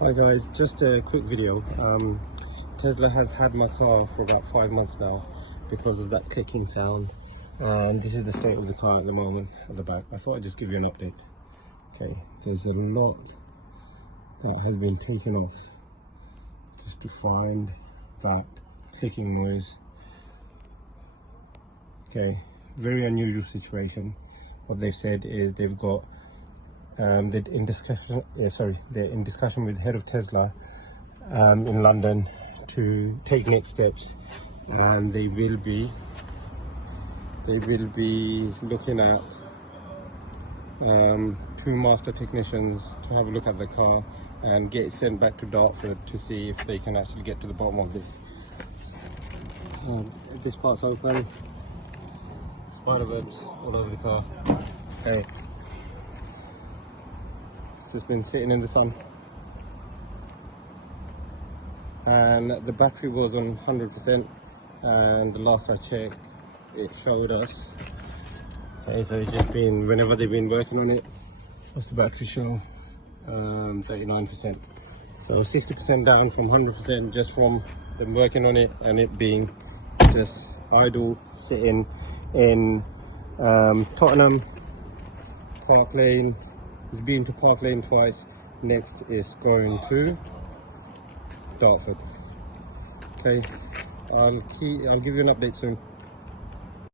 Hi guys, just a quick video. Tesla has had my car for about 5 months now because of that clicking sound, and this is the state of the car at the moment at the back. I thought I'd just give you an update. Okay, there's a lot that has been taken off just to find that clicking noise. Okay, very unusual situation. What they've said is they've got they're in discussion with the head of Tesla in London to take next steps, and they will be looking at two master technicians to have a look at the car and get it sent back to Dartford to see if they can actually get to the bottom of this. This part's open, spider webs all over the car. Okay. Just been sitting in the sun, and the battery was on 100%, and the last I checked it showed us, okay, so it's just been, whenever they've been working on it, what's the battery show? 39%, so 60% down from 100% just from them working on it and it being just idle, sitting in Tottenham, Park Lane. It's been to Park Lane twice. Next is going to Dartford. Okay, I'll give you an update soon.